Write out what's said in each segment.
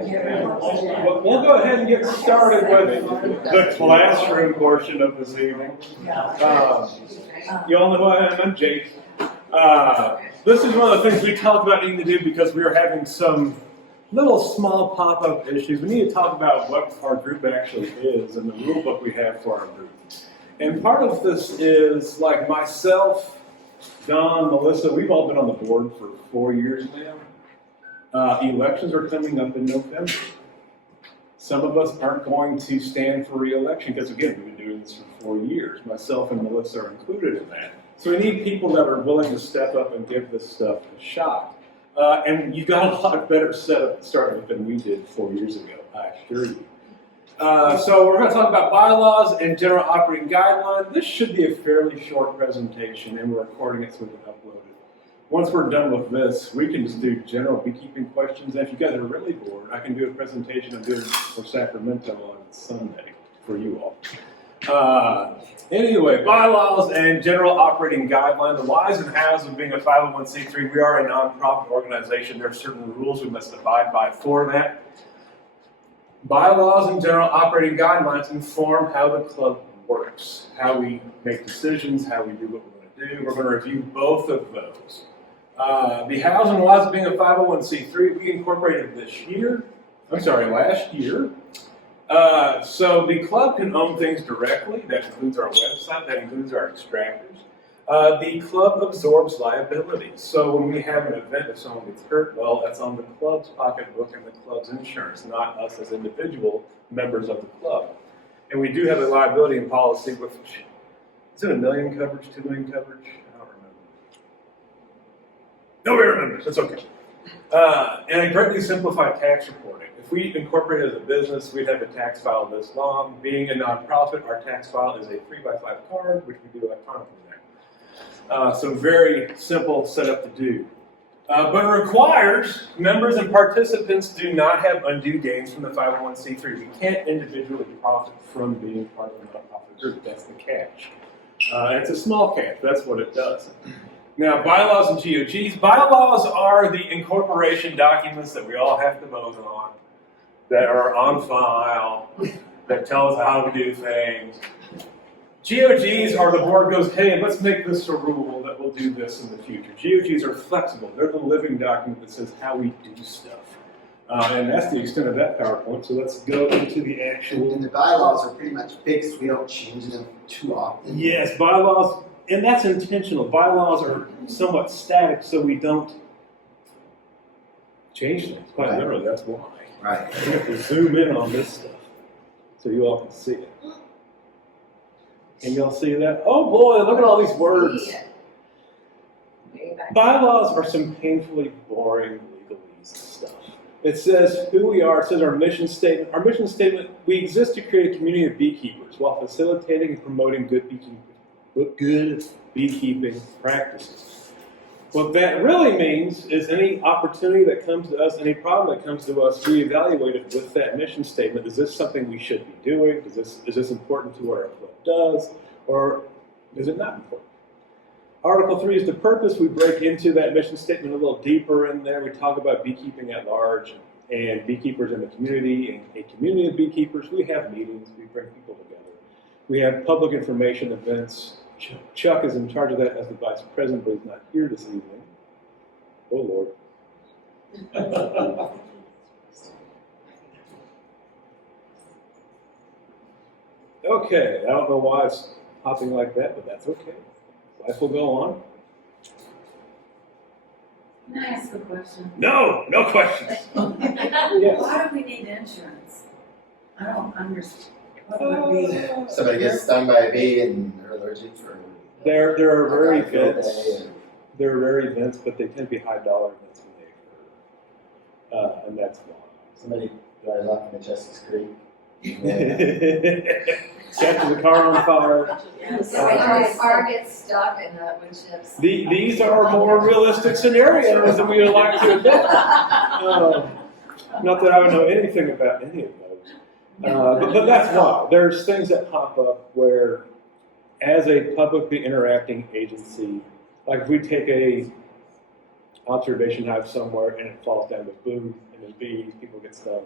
Well, we'll go ahead and get started with the classroom portion of this evening. You all know who I am. I'm Jake. This is one of the things we talked about needing to do because we are having some little small pop-up issues. We need to talk about what our group actually is and the rule book we have for our group. And part of this is like myself, Don, Melissa, we've all been on the board for 4 years now. Elections are coming up in November. Some of us aren't going to stand for re-election because, again, we've been doing this for 4 years. Myself and Melissa are included in that. So we need people that are willing to step up and give this stuff a shot. And you got a lot better setup to start with than we did 4 years ago, I assure you. So we're going to talk about bylaws and general operating guidelines. This should be a fairly short presentation, and we're recording it so we can upload it. Once we're done with this, we can just do general beekeeping questions. And if you guys are really bored, I can do a presentation I'm doing for Sacramento on Sunday for you all. Anyway, bylaws and general operating guidelines, the whys and hows of being a 501c3. We are a nonprofit organization. There are certain rules we must abide by for that. Bylaws and general operating guidelines inform how the club works, how we make decisions, how we do what we're going to do. We're going to review both of those. The hows and whys of being a 501c3, we incorporated last year. So the club can own things directly. That includes our website, that includes our extractors. The club absorbs liability. So when we have an event, if someone gets hurt, well, that's on the club's pocketbook and the club's insurance, not us as individual members of the club. And we do have a liability and policy with, is it $1 million coverage, $2 million coverage? I don't remember. Nobody remembers, that's okay. And a greatly simplified tax reporting. If we incorporated as a business, we'd have a tax file this long. Being a nonprofit, our tax file is a 3x5 card, which we do electronically now. So very simple setup to do. But it requires members and participants do not have undue gains from the 501c3. We can't individually profit from being part of a nonprofit group. That's the catch. It's a small catch. That's what it does. Now, bylaws and GOGs. Bylaws are the incorporation documents that we all have to vote on, that are on file, that tell us how to do things. GOGs are the board goes, hey, let's make this a rule that we'll do this in the future. GOGs are flexible. They're the living document that says how we do stuff. And that's the extent of that PowerPoint. So let's go into the actual. And the bylaws are pretty much fixed. We don't change them too often. Yes, bylaws. And that's intentional. Bylaws are somewhat static, so we don't change things. Quite literally, that's why. Right. We have to zoom in on this stuff so you all can see it. Can y'all see that? Oh boy, look at all these words. Bylaws are some painfully boring legalese stuff. It says who we are. It says our mission statement. Our mission statement, we exist to create a community of beekeepers while facilitating and promoting good beekeeping practices. What that really means is any opportunity that comes to us, any problem that comes to us, we evaluate it with that mission statement. Is this something we should be doing? Is this important to what our club does? Or is it not important? Article 3 is the purpose. We break into that mission statement a little deeper in there. We talk about beekeeping at large and beekeepers in the community and a community of beekeepers. We have meetings. We bring people together. We have public information events. Chuck is in charge of that as the vice president, but he's not here this evening. Oh, Lord. Okay, I don't know why it's hopping like that, but that's okay. Life will go on. Can I ask a question? No questions. Yes. Why do we need insurance? I don't understand. What would be? Somebody gets stung by a bee and they're allergic for. There are rare events. There are rare events, but they tend to be high dollar events when they occur, and that's why. Somebody drives off in the Chesapeake Creek. Catches the car on fire. The car gets stuck in the wood chips. These are more realistic scenarios than we would like to admit. Not that I would know anything about any of those. But that's why. There's things that pop up where, as a publicly interacting agency, like if we take a observation hive somewhere and it falls down with boom, and there's bees, people get stung.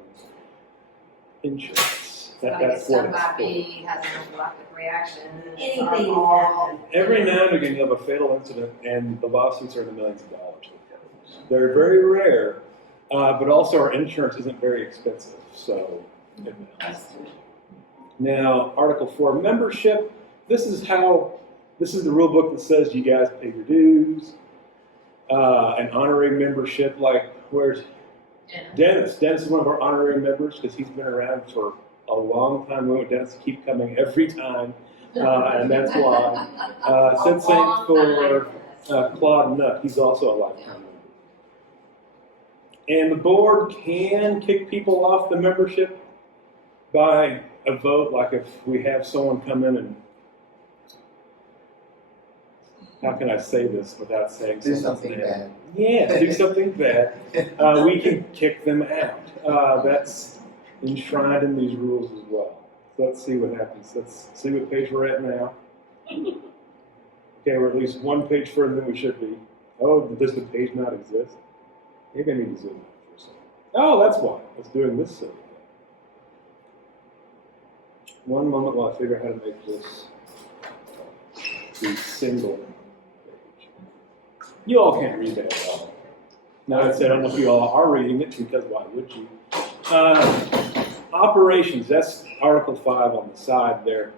Insurance. I get That's what stung it's by a for. bee, has an anaphylactic reaction. Anything all- Every now and again, you have a fatal incident, and the lawsuits are in the millions of dollars. They're very rare, but also our insurance isn't very expensive, so it helps. Now, Article 4, membership. This is the rule book that says you guys pay your dues. An honorary membership, like where's Yeah. Dennis? Dennis is one of our honorary members because he's been around for a long time. We want Dennis to keep coming every time, and that's why. Same thing for Claude Nutt. He's also a lifetime member. And the board can kick people off the membership by a vote, like if we have someone come in and, how can I say this without saying Do something something bad. Yeah, do something bad. We can kick them out. That's enshrined in these rules as well. So let's see what happens. Let's see what page we're at now. Okay, we're at least one page further than we should be. Oh, does the page not exist? Maybe I need to zoom out for a second. Oh, that's why. It's doing this silly thing. One moment while I figure out how to make this a single page. You all can't read that at all. Now that said, I don't know if you all are reading it, because why would you? Operations, that's Article 5 on the side there.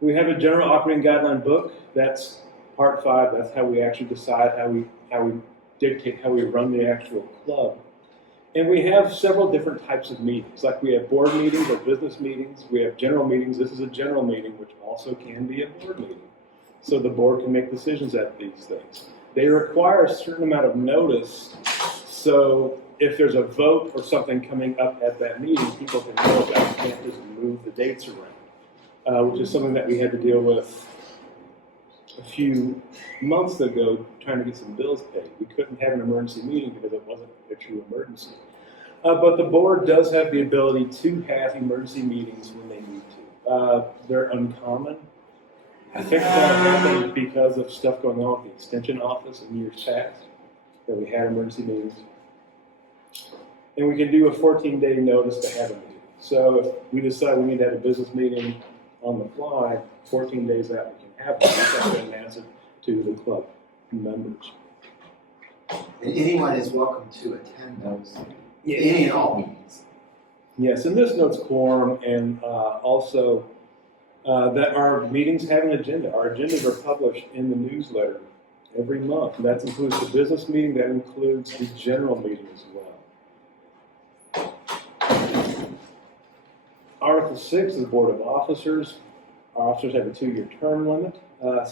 We have a general operating guideline book. That's Part 5. That's how we actually decide how we dictate how we run the actual club. And we have several different types of meetings. Like we have board meetings or business meetings. We have general meetings. This is a general meeting, which also can be a board meeting. So the board can make decisions at these things. They require a certain amount of notice. So if there's a vote or something coming up at that meeting, people can know about it. You can't just move the dates around, which is something that we had to deal with a few months ago, trying to get some bills paid. We couldn't have an emergency meeting because it wasn't a true emergency. But the board does have the ability to have emergency meetings when they need to. They're uncommon. I think that happened because of stuff going on with the extension office in years past, that we had emergency meetings. And we can do a 14-day notice to have a meeting. So if we decide we need to have a business meeting on the fly, 14 days out we can have one. We can announce it to the club members. And anyone is welcome to attend those, any and all meetings. Yes, and this notes quorum, and also that our meetings have an agenda. Our agendas are published in the newsletter every month. And that includes the business meeting, that includes the general meeting as well. Article 6 is the Board of Officers. Our officers have a 2-year term limit. The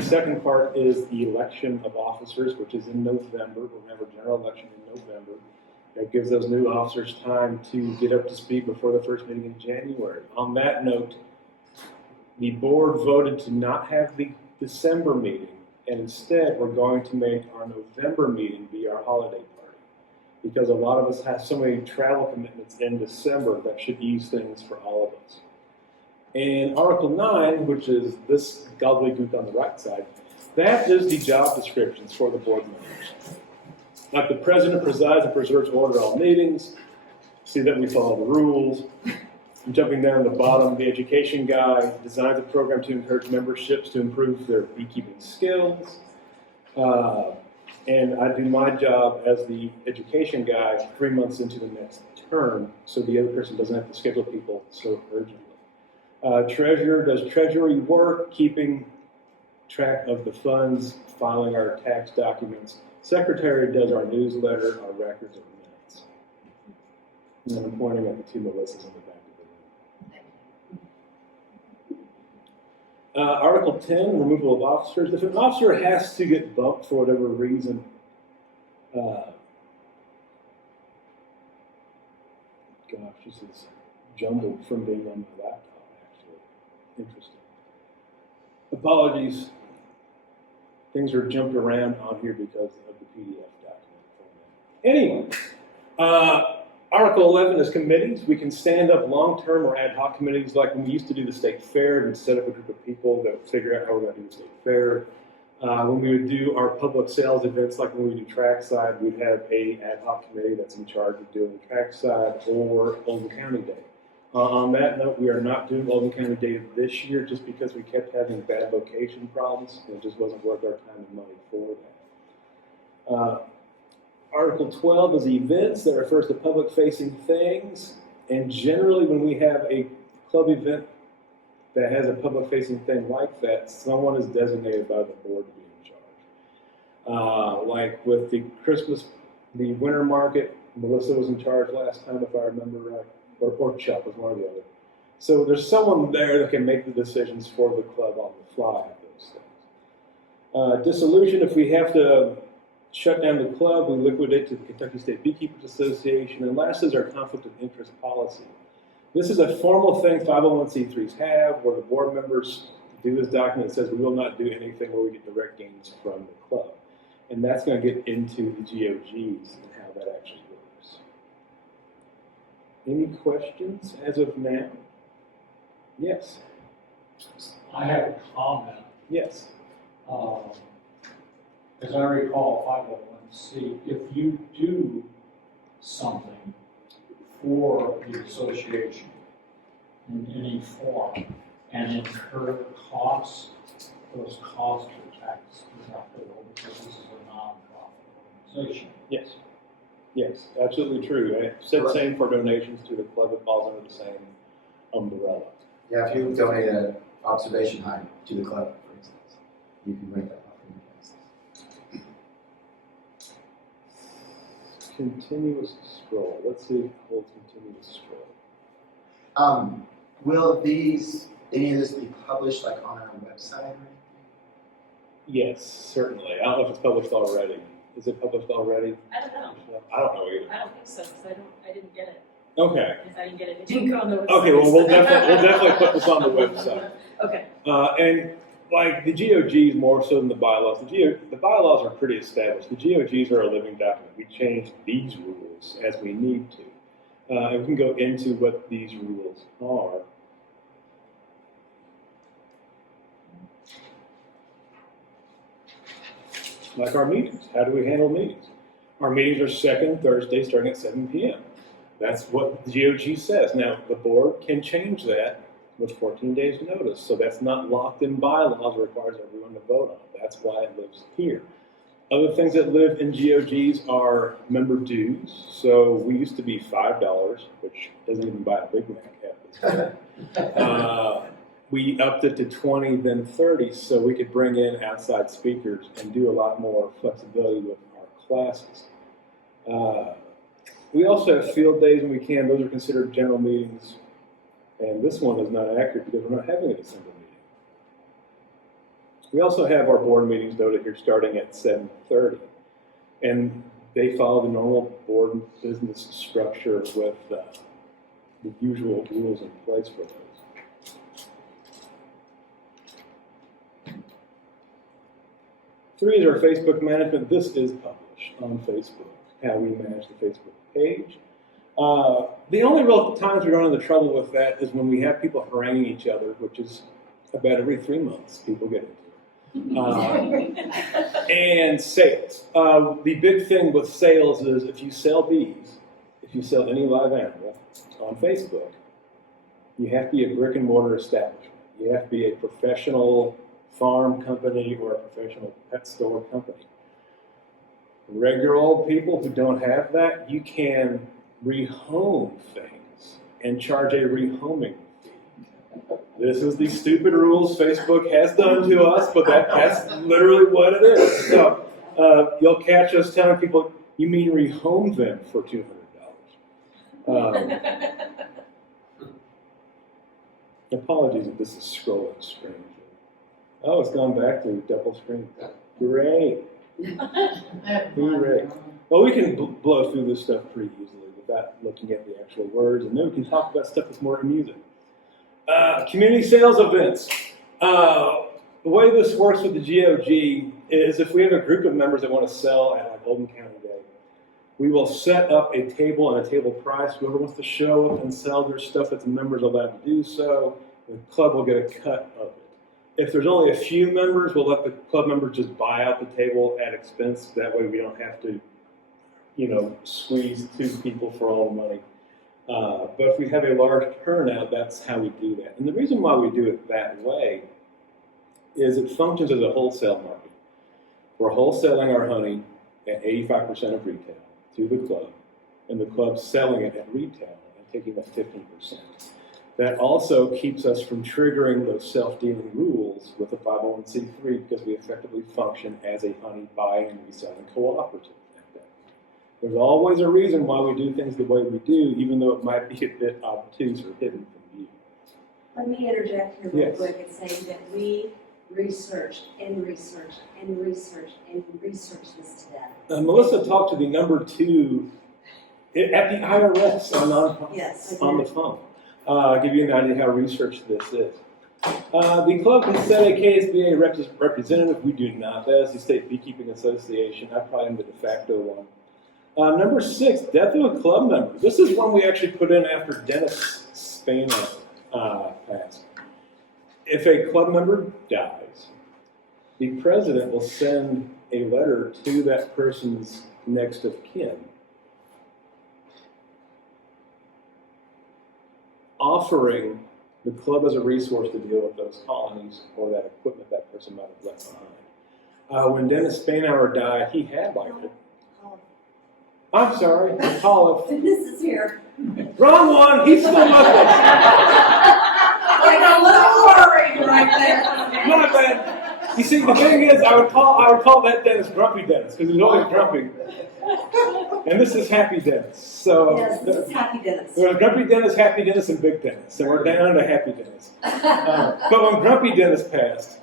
second part is the election of officers, which is in November. We'll have a general election in November. That gives those new officers time to get up to speed before the first meeting in January. On that note, the board voted to not have the December meeting, and instead we're going to make our November meeting be our holiday party. Because a lot of us have so many travel commitments in December that should ease things for all of us. And Article 9, which is this gobbledygook on the right side, that is the job descriptions for the board members. Like the president presides and preserves order at all meetings. See that we follow the rules. Jumping down to the bottom, the education guy designs a program to encourage memberships to improve their beekeeping skills. And I do my job as the education guy 3 months into the next term, so the other person doesn't have to schedule people so urgently. Treasurer does treasury work, keeping track of the funds, filing our tax documents. Secretary does our newsletter, our records, and minutes. And I'm pointing at the two Melissas in the back of the room. Article 10, removal of officers. If an officer has to get bumped for whatever reason, gosh, this is jumbled from being on my laptop, actually. Interesting. Apologies. Things are jumped around on here because of the PDF document format. Anyway, Article 11 is committees. We can stand up long-term or ad hoc committees like when we used to do the state fair and set up a group of people that figure out how we're going to do the state fair. When we would do our public sales events, like when we do trackside, we'd have a ad hoc committee that's in charge of doing trackside or Oldham County Day. On that note, we are not doing Oldham County Day this year just because we kept having bad location problems. It just wasn't worth our time and money for that. Article 12 is events that refers to public-facing things. And generally, when we have a club event that has a public-facing thing like that, someone is designated by the board to be in charge. Like with the winter market, Melissa was in charge last time, if I remember right, or Chuck was one or the other. So there's someone there that can make the decisions for the club on the fly of those things. Dissolution, if we have to shut down the club, we liquidate to the Kentucky State Beekeepers Association. And last is our conflict of interest policy. This is a formal thing 501c3s have, where the board members do this document that says we will not do anything where we get direct gains from the club. And that's going to get into the GOGs and how that actually works. Any questions as of now? Yes. I have a comment. Yes. As I recall, 501c, if you do something for the association in any form and incur costs, those costs are tax deductible because this is a non-profit organization. Yes. Yes, absolutely true. I said same for donations to the club. It falls under the same umbrella. Yeah, if you donate an observation hive to the club, for instance, you can break that up in your taxes. Continuous scroll. Let's see if it holds continuous scroll. Will any of this be published like on our website or anything? Yes, certainly. I don't know if it's published already. Is it published already? I don't know. I don't know either. I don't think so, because I didn't get it. Okay. If I didn't get it, it didn't go on the website. Okay, well, we'll definitely put this on the website. Okay. And like the GOGs more so than the bylaws. The bylaws are pretty established. The GOGs are a living document. We change these rules as we need to. And we can go into what these rules are. Like our meetings. How do we handle meetings? Our meetings are second Thursday starting at 7 p.m. That's what the GOG says. Now, the board can change that with 14 days notice. So that's not locked in bylaws, requires everyone to vote on it. That's why it lives here. Other things that live in GOGs are member dues. So we used to be $5, which doesn't even buy a Big Mac at this time. We upped it to 20, then 30, so we could bring in outside speakers and do a lot more flexibility with our classes. We also have field days when we can. Those are considered general meetings. And this one is not accurate because we're not having a December meeting. We also have our board meetings noted here starting at 7:30. And they follow the normal board business structure with the usual rules in place for those. Three is our Facebook management. This is published on Facebook, how we manage the Facebook page. The only real times we run into trouble with that is when we have people haranguing each other, which is about every 3 months people get into it. And sales. The big thing with sales is if you sell bees, if you sell any live animal on Facebook, you have to be a brick and mortar establishment. You have to be a professional farm company or a professional pet store company. Regular old people who don't have that, you can rehome things and charge a rehoming fee. This is the stupid rules Facebook has done to us, but that's literally what it is. So you'll catch us telling people, you mean rehome them for $200. Apologies if this is scrolling strangely. Oh, it's gone back to double screen. Great. Hooray. Well, we can blow through this stuff pretty easily without looking at the actual words, and then we can talk about stuff that's more amusing. Community sales events. The way this works with the GOG is if we have a group of members that want to sell at like Oldham County Day, we will set up a table and a table price. Whoever wants to show up and sell their stuff, that the members are allowed to do so. The club will get a cut of it. If there's only a few members, we'll let the club members just buy out the table at expense. That way we don't have to, squeeze 2 people for all the money. But if we have a large turnout, that's how we do that. And the reason why we do it that way is it functions as a wholesale market. We're wholesaling our honey at 85% of retail to the club, and the club's selling it at retail and taking the 15%. That also keeps us from triggering those self-dealing rules with a 501c3 because we effectively function as a honey buying and reselling cooperative. There's always a reason why we do things the way we do, even though it might be a bit obtuse or hidden from you. Let me interject here real Yes. quick and say that we researched and researched and researched and researched this to death. Melissa talked to the number 2 at the IRS Yes. on the phone. I'll give you an idea how researched this is. The club can set a KSBA representative. We do not. That is the State Beekeeping Association. I probably am the de facto one. Number 6, death of a club member. This is one we actually put in after Dennis Spano passed. If a club member dies, the president will send a letter to that person's next of kin offering the club as a resource to deal with those colonies or that equipment that person might have left behind. When Dennis Spanauer died, he had like it. I'm sorry, Olive. This is here. Wrong one. He's still with us. Like a little worried right there. My bad. You see, the thing is, I would call that Dennis Grumpy Dennis because he's always grumpy. And this is Happy Dennis. So Yes, this is Happy Dennis. there's Grumpy Dennis, Happy Dennis, and Big Dennis, and we're down to Happy Dennis. But when Grumpy Dennis passed,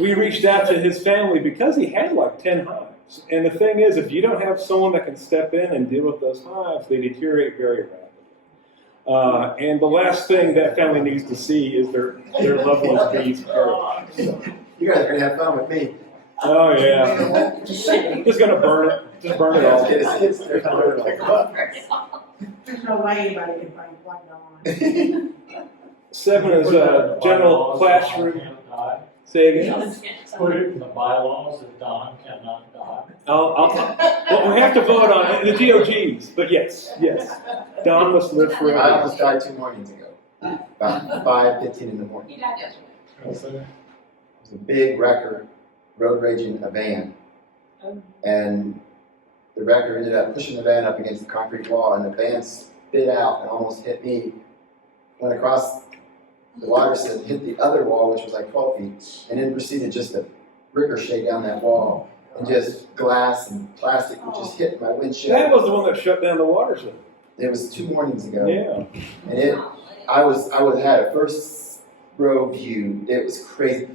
we reached out to his family because he had like 10 hives. And the thing is, if you don't have someone that can step in and deal with those hives, they deteriorate very rapidly. And the last thing that family needs to see is their loved ones' bees perish. So, You guys are gonna have fun with me. oh yeah, just gonna burn it. Just burn it all. It's their turn. There's no way anybody can find one on. 7 is a general classroom. Can't die. Say again. Put it in the bylaws that Don cannot die. Well, we have to vote on it, the GOGs, but yes. Don must live I forever. almost died 2 mornings ago, about 5:15 in the morning. You died yesterday. It was a big wrecker, road raging a van. And the wrecker ended up pushing the van up against the concrete wall, and the van spit out and almost hit me. Went across the water and hit the other wall, which was like 12 feet, and then proceeded just to ricochet down that wall. And just glass and plastic would just hit my windshield. That was the one that shut down the water system. It was 2 mornings ago. Yeah. And I had a first row view. It was crazy.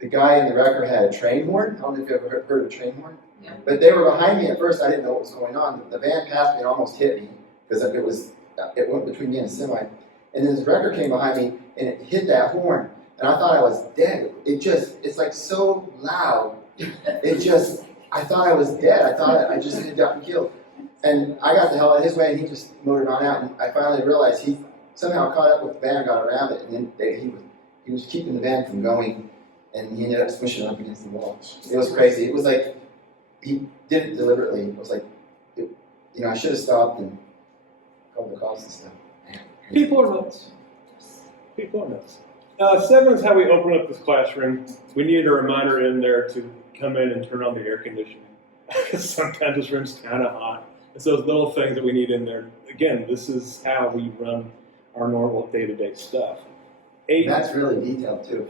The guy in the wrecker had a train horn. I don't know if you've ever heard of a train horn. Yeah. But they were behind me at first. I didn't know what was going on. The van passed me and almost hit me because it went between me and a semi. And then this wrecker came behind me and it hit that horn. And I thought I was dead. It's like so loud. I thought I was dead. I thought I just had gotten killed. And I got the hell out of his way and he just motored on out. And I finally realized he somehow caught up with the van and got around it. And then he was keeping the van from going. And he ended up smushing up against the wall. It was crazy. It was like, he did it deliberately. It was like, I should have stopped and called the cops and stuff. People are nuts. 7 is how we open up this classroom. We needed a reminder in there to come in and turn on the air conditioning. Sometimes this room's kind of hot. It's those little things that we need in there. Again, this is how we run our normal day-to-day stuff. 8, That's really detailed too.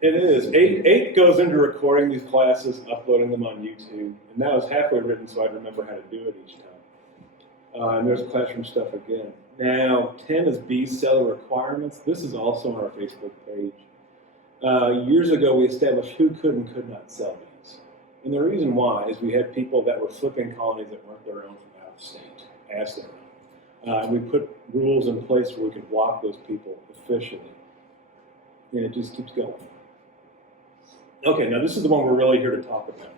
it is. 8 goes into recording these classes, uploading them on YouTube. And that was halfway written so I'd remember how to do it each time. And there's classroom stuff again. Now, 10 is bee seller requirements. This is also on our Facebook page. Years ago, we established who could and could not sell bees. And the reason why is we had people that were flipping colonies that weren't their own from out of state, as their own. And we put rules in place where we could block those people officially. And it just keeps going. Okay, now this is the one we're really here to talk about.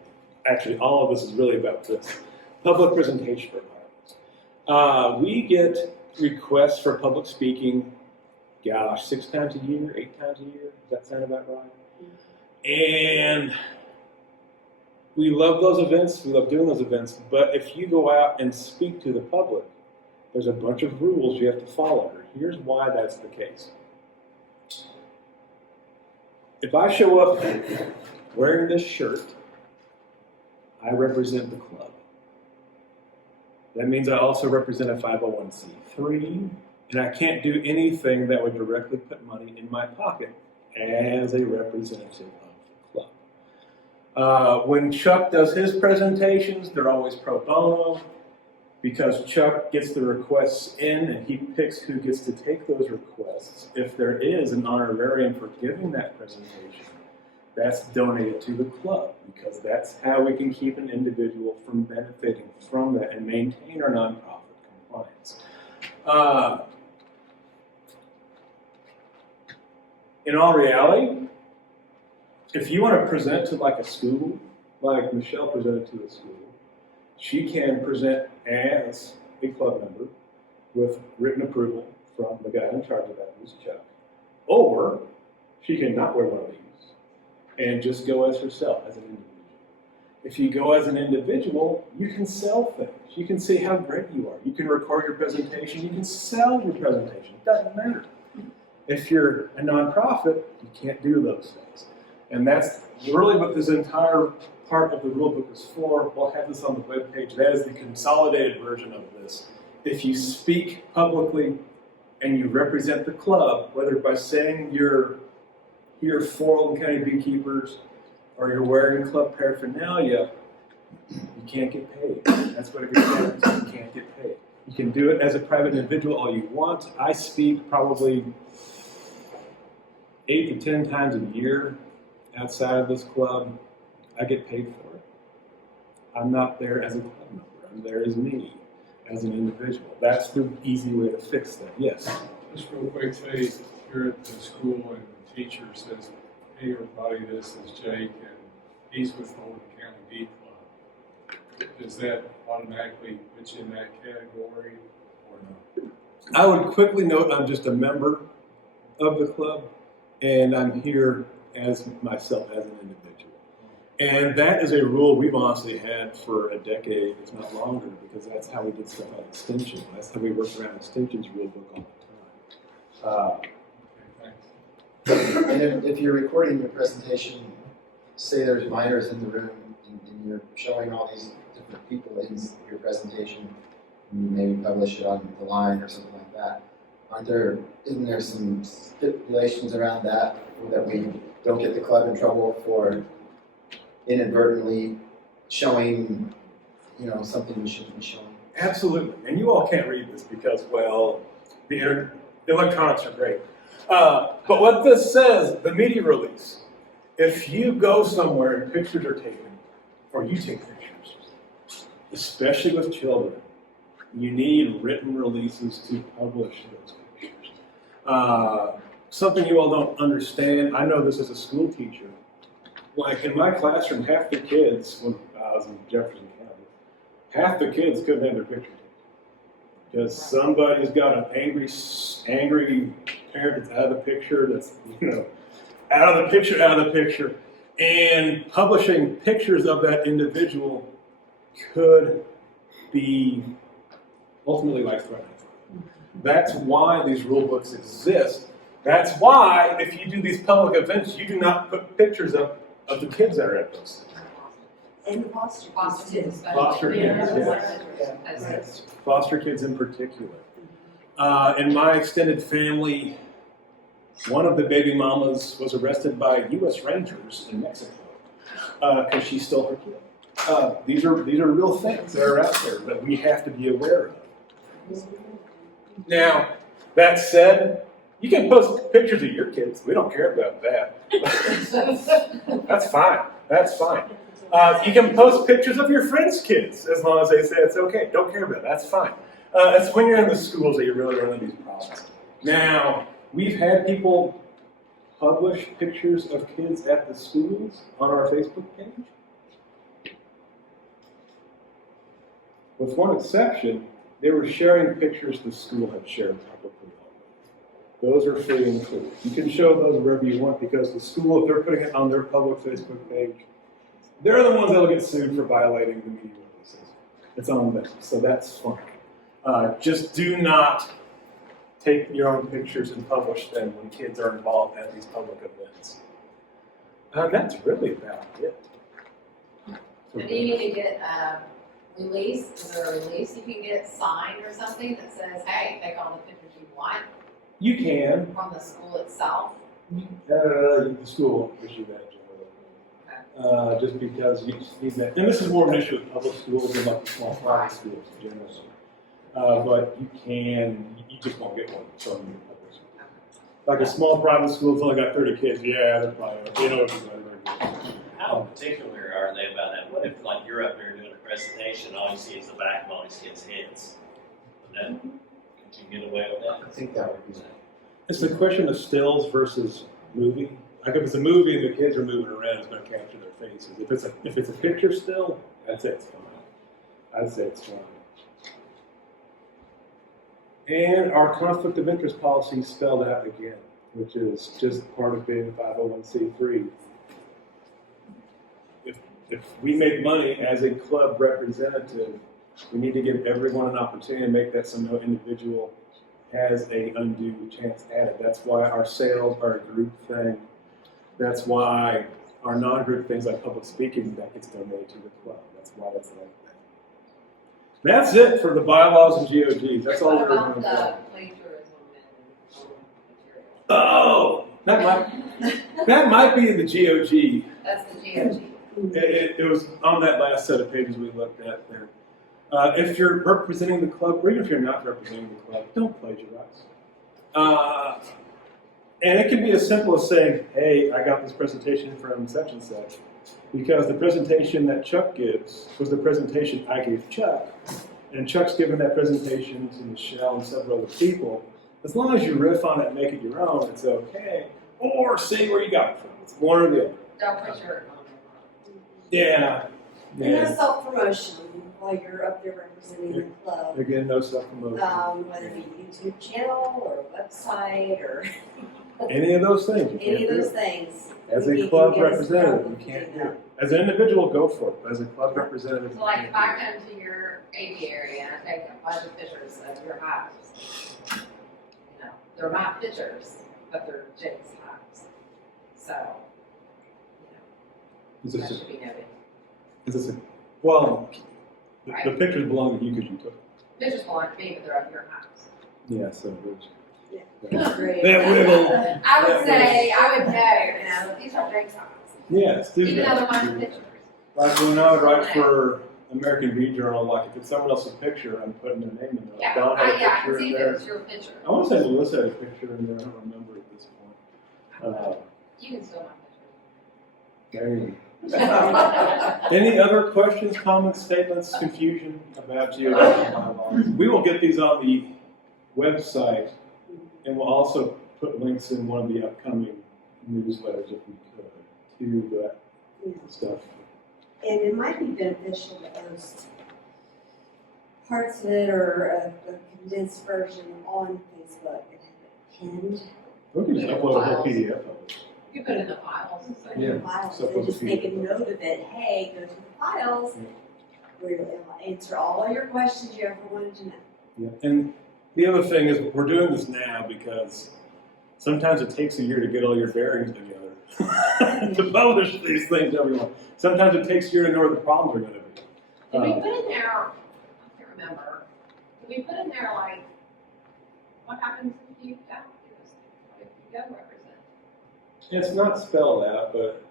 Actually, all of this is really about this. Public presentation requirements. We get requests for public speaking gosh, 6 times a year, 8 times a year. Does that sound about right? And we love those events, we love doing those events, but if you go out and speak to the public, there's a bunch of rules you have to follow. Here's why that's the case. If I show up wearing this shirt, I represent the club. That means I also represent a 501c3, and I can't do anything that would directly put money in my pocket as a representative of the club. When Chuck does his presentations, they're always pro bono, because Chuck gets the requests in and he picks who gets to take those requests. If there is an honorarium for giving that presentation, that's donated to the club, because that's how we can keep an individual from benefiting from that and maintain our nonprofit compliance. In all reality, if you want to present to like a school, like Michelle presented to the school, she can present as a club member with written approval from the guy in charge of that, who's Chuck. Or she can not wear one of these and just go as herself, as an individual. If you go as an individual, you can sell things. You can say how great you are. You can record your presentation. You can sell your presentation. It doesn't matter. If you're a nonprofit, you can't do those things. And that's really what this entire part of the rule book is for. We'll have this on the webpage. That is the consolidated version of this. If you speak publicly and you represent the club, whether by saying you're here for Oldham County Beekeepers or you're wearing club paraphernalia, you can't get paid. That's what it gets down to. You can't get paid. You can do it as a private individual all you want. I speak probably 8 to 10 times a year outside of this club. I get paid for it. I'm not there as a club member. I'm there as me, as an individual. That's the easy way to fix that. Yes? Just real quick, say you're at the school and the teacher says, hey everybody, this is Jake and he's with the Oldham County Bee Club. Does that automatically put you in that category or not? I would quickly note I'm just a member of the club and I'm here as myself, as an individual. And that is a rule we've honestly had for a decade, if not longer, because that's how we did stuff on extension. That's how we worked around extension's rule book all the time. Okay, thanks. And if you're recording your presentation, say there's minors in the room and you're showing all these different people in your presentation, and you maybe publish it on the line or something like that, isn't there some stipulations around that we don't get the club in trouble for inadvertently showing, something we shouldn't be showing? Absolutely. And you all can't read this because, well, the electronics are great. But what this says, the media release, if you go somewhere and pictures are taken, or you take pictures, especially with children, you need written releases to publish those pictures. Something you all don't understand, I know this as a school teacher. Like in my classroom, half the kids, when I was in Jefferson County, half the kids couldn't have their picture taken. Because somebody's got an angry parent that's out of the picture, that's, out of the picture. And publishing pictures of that individual could be ultimately life-threatening. That's why these rule books exist. That's why, if you do these public events, you do not put pictures of the kids that are at those things. And foster kids. Foster kids, yes. Foster kids in particular. In my extended family, one of the baby mamas was arrested by U.S. Rangers in Mexico because she stole her kid. These are real things that are out there that we have to be aware of. Now, that said, you can post pictures of your kids. We don't care about that. That's fine. That's fine. You can post pictures of your friends' kids as long as they say it's okay. Don't care about it. That's fine. It's when you're in the schools that you really run into these problems. Now, we've had people publish pictures of kids at the schools on our Facebook page. With one exception, they were sharing pictures the school had shared publicly Those are free and clear. You can show those wherever you want because the school, if they're putting it on their public Facebook page, they're the ones that will get sued for violating the media releases. It's on them, so that's fine. Just do not take your own pictures and publish them when kids are involved at these public events. That's really about it. Do you need to get a release? Is there a release you can get signed or something that says, hey, take all the pictures you want You can. from the school itself? The school won't issue that generally. Just because you just need that. And this is more of an issue with public schools than like the small private schools generally. But you can, you just won't get one from your public school. Like a small private school's only got 30 kids, yeah, they're probably, you know what you're doing. How particular are they about that? What if, like, you're up there doing a presentation, all you see is the back of all these kids' heads? No? Could you get away with that? I think that would be. It's the question of stills versus movie. Like if it's a movie and the kids are moving around, it's going to capture their faces. If it's a picture still, I'd say it's fine. I'd say it's fine. And our conflict of interest policy is spelled out again, which is just part of being a 501c3. If we make money as a club representative, we need to give everyone an opportunity to make that so no individual has an undue chance at it. That's why our sales are a group thing. That's why our non-group things like public speaking, that gets donated to the club. That's why that's like that. That's it for the bylaws and GOGs. That's all What we're about doing. the plagiarism and material? Oh, that might be in the GOG. That's the GOG. It was on that last set of pages we looked at there. If you're representing the club, or even if you're not representing the club, don't plagiarize. And it can be as simple as saying, hey, I got this presentation from such and such, because the presentation that Chuck gives was the presentation I gave Chuck, and Chuck's given that presentation to Michelle and several other people. As long as you riff on it and make it your own, it's okay. Or say where you got it from. It's one or the other. Don't put your Yeah. And no self-promotion while you're up there representing the club. Again, no self-promotion. Whether it be YouTube channel or website or Any of those things. You any can't of do those it. things. As We a can club get us representative, you to can't do do it. As an individual, go for it. But as a club representative, So you like can't if do I it. come to your aviary and I take a bunch of pictures of your hives, you know, they're my pictures, but they're Jake's hives. So, Is you know, that this should be noted. well, the Right. pictures belong to you because you took them. Pictures belong to me, but they're of your hives. Yeah, so which. Yeah. That's great. That wiggle. I would say, I would know, these are Jake's hives. Yes, do Even though they're that. my pictures. Like when I would write for American Bee Journal, like if it's someone else's picture, I'm putting their name in there. Yeah, Don had a I can picture in see that there. it's your picture. I want to say Melissa had a picture in there. I don't remember at this point. You can steal my Anyway. picture. Any other questions, comments, statements, confusion about GOG? We will get these on the website, and we'll also put links in one of the upcoming newsletters if we could to that stuff. And it might be beneficial to post parts of it or a condensed version on Facebook and have it pinned We can just upload a whole PDF of it. You put it in the files. So Yeah. in files so and just make a PDF. note of it. Hey, go to the files where it'll answer all of your questions you ever wanted to know. Yeah. And the other thing is, we're doing this now because sometimes it takes a year to get all your bearings together to publish these things everyone. Sometimes it takes a year to know where the problems are going to be. Did we put in there, I can't remember, did we put in there like, what happens if you don't do this? What if you don't represent? It's not spelled out, but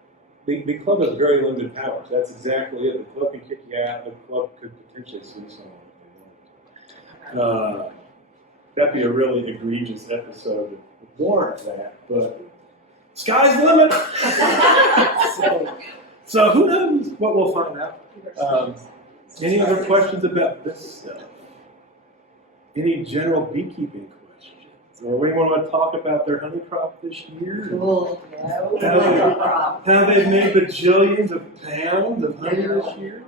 the club has very limited powers. That's exactly it. The club can kick you out. The club could potentially sue someone if they wanted to. That'd be a really egregious episode to warrant that, but sky's the limit. so who knows what we'll find out. Any other questions about this stuff? Any general beekeeping questions? Or anyone want to talk about their honey crop this year? Cool. How they've made bajillions of pounds of honey this year?